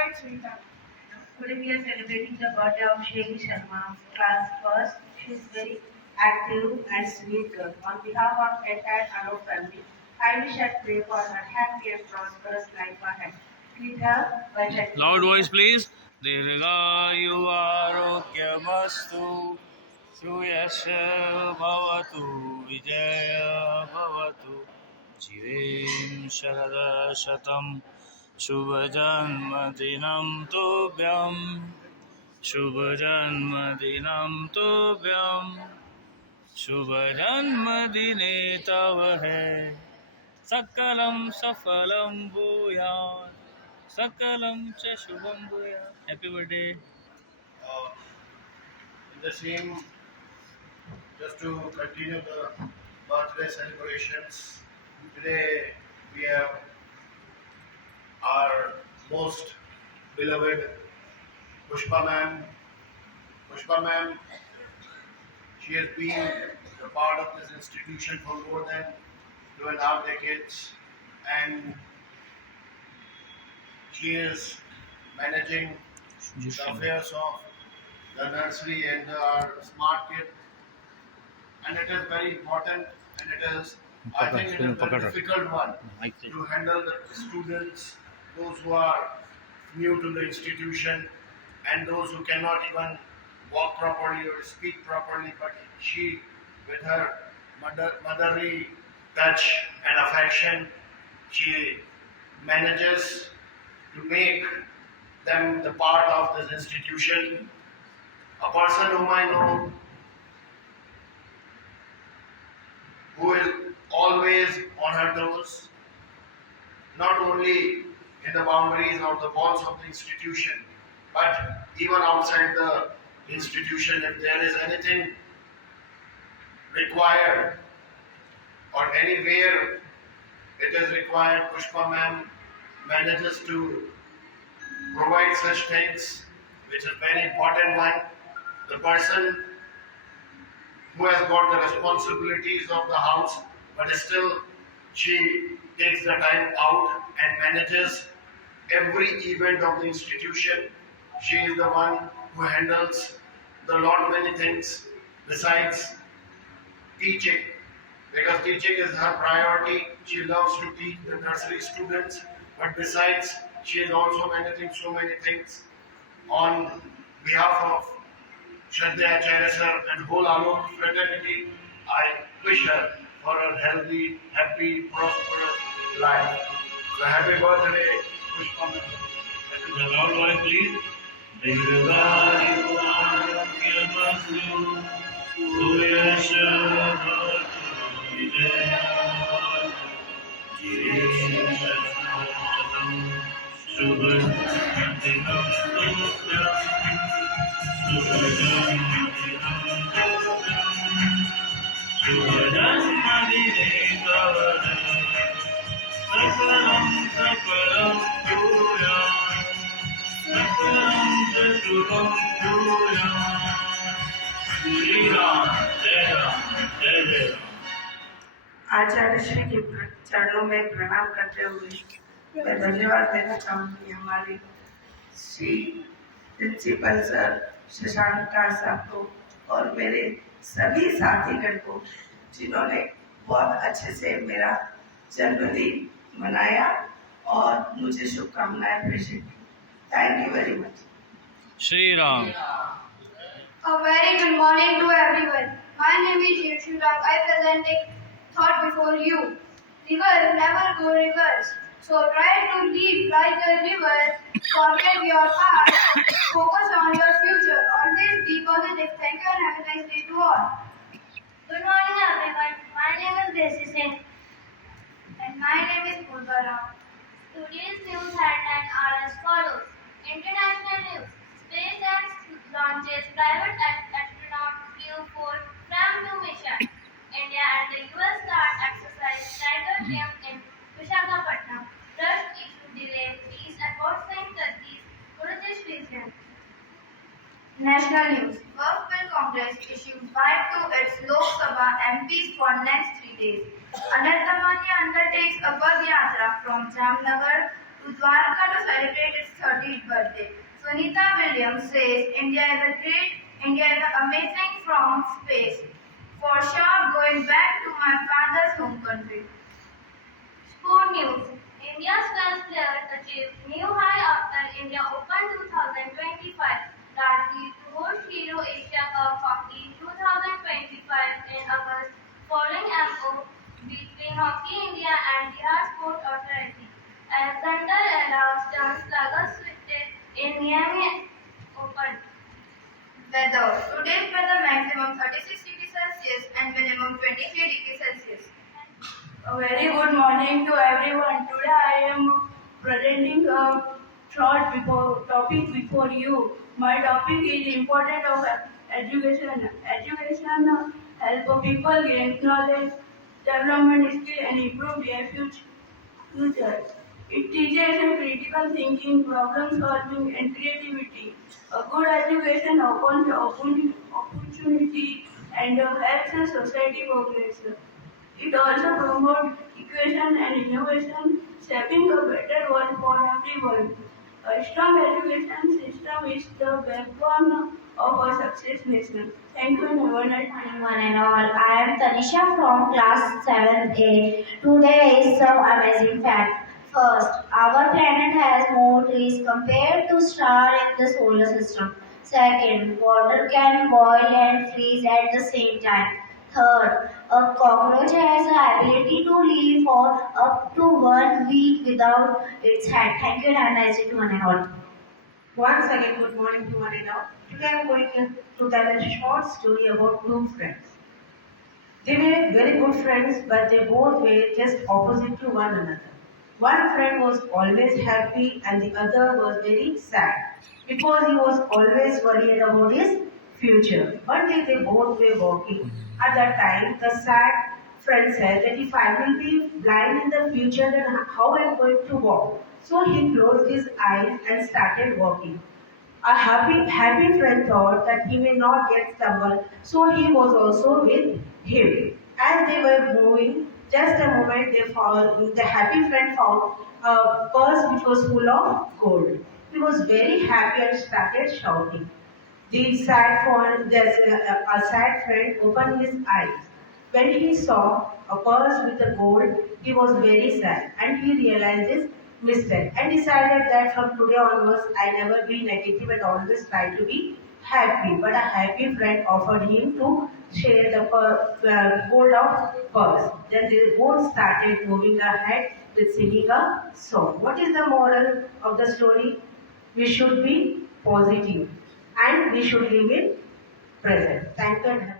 Perfect, Sunita. Today we are celebrating the birthday of Shri Sharma, class first. She is very active and sweet girl. On behalf of entire Arrow family, I wish and pray for her happy and prosperous life ahead. Greet her by chatting. Loud voice, please. दीर्घायुवारोग्यमस्तु श्रूयश भवतु विजय भवतु जीवेम शरदशतं शुभजन्मदिनं तुभ्यं शुभजन्मदिनं तुभ्यं शुभजन्मदिने तव है सकलं सफलं भूयात् Sakalam cha shubham bhuya. Happy birthday. In the same, just to continue the birthday celebrations, today we have our most beloved Pushpa ma'am. Pushpa ma'am, she has been a part of this institution for more than 2.5 decades, and she is managing the affairs of the nursery and our smart kid, and it is very important, and it is, I think it is a very difficult one to handle the students, those who are new to the institution and those who cannot even walk properly or speak properly, but she, with her motherly touch and affection, she manages to make them the part of this institution. A person whom I know, who is always on her toes, not only in the boundaries or the walls of the institution, but even outside the institution. If there is anything required or anywhere it is required, Pushpa ma'am manages to provide such things, which is very important one. The person who has got the responsibilities of the house, but still she takes the time out and manages every event of the institution. She is the one who handles the lot many things besides teaching, because teaching is her priority. She loves to teach the nursery students, but besides she is also managing so many things on behalf of Shraddha Acharya sir and whole Alok fraternity. I wish her for a healthy, happy, prosperous life. So happy birthday, Pushpa ma'am. The loud voice, please. दीर्घायुवारोग्यमस्तु श्रूयश भवतु विजय भवतु जीवेम शरदशतं शुभजन्मदिनं तुभ्यं शुभजन्मदिनं तुभ्यं शुभजन्मदिने तव सकलं सफलं भूयात् सकलं च शुभं भूयात् श्री राम जय राम जय जय राम। आचार्य श्री के चरणों में प्रणाम करते हुए मैं धन्यवाद देना चाहूँगी हमारे श्री प्रिंसिपल सर शशांका साहब को और मेरे सभी साथीगण को, जिन्होंने बहुत अच्छे से मेरा जन्मदिन मनाया और मुझे शुभकामनाएं प्रेषित की। Thank you very much. Shri Ram. A very good morning to everyone. My name is Chouhan. I present a thought before you. Rivers never go reverse. So try to live like a river. Forget your past. Focus on your future. Always be positive. Thank you and have a nice day to all. Good morning, everyone. My name is Desi Singh. And my name is Purvara. Today's news headlines are as follows. International news. SpaceX launches private astronaut Crew 4 from new mission. India and the US start exercise Tiger Team in Visakhapatnam. Rush issue delay peace efforts in Turkey's Kurdish region. National news. Work Bill Congress issued bid to its Lok Sabha MPs for next 3 days. Anandamani undertakes a Padh Yatra from Jamnagar to Dwarka to celebrate its 30th 30th birthday. Sunita Williams says India is amazing from space. For sure, going back to my father's home country. Sport news. India's best player achieved new high after India Open 2025 that lead to host Hero Asia Cup Hockey 2025 in August following MO between Hockey India and Bihar Sport Authority. Alexander Ella turns Lagos in Miami Open. Weather. Today's weather maximum 36 degrees Celsius and minimum 23 degrees Celsius. A very good morning to everyone. Today I am presenting a short topic before you. My topic is important of education. Education help people gain knowledge, development skill and improve their future. It teaches critical thinking, problem solving and creativity. A good education opens opportunity and helps the society progress. It also promotes equation and innovation, shaping a better world for everyone. A strong education system is the backbone of a success nation. Thank you and have a nice day. One and all. I am Tanisha from class 7A. Today is some amazing fact. First, our planet has more trees compared to stars in the solar system. Second, water can boil and freeze at the same time. Third, a cockroach has the ability to live for up to 1 week without its head. Thank you and have a nice day to one and all. Once again, good morning to one and all. Today I am going to tell a short story about two friends. They were very good friends, but they both were just opposite to one another. One friend was always happy and the other was very sad because he was always worried about his future. One day they both were walking. At that time, the sad friend said that if I will be blind in the future, then how I am going to walk? So he closed his eyes and started walking. A happy friend thought that he may not get stumbled, so he was also with him. As they were moving, just a moment the happy friend found a purse which was full of gold. He was very happy and started shouting. A sad friend opened his eyes. When he saw a purse with the gold, he was very sad and he realized his mistake and decided that from today onwards I never be negative and always try to be happy. But a happy friend offered him to share the gold of purse. Then they both started moving ahead with singing a song. What is the moral of the story? We should be positive and we should live in present. Thank you.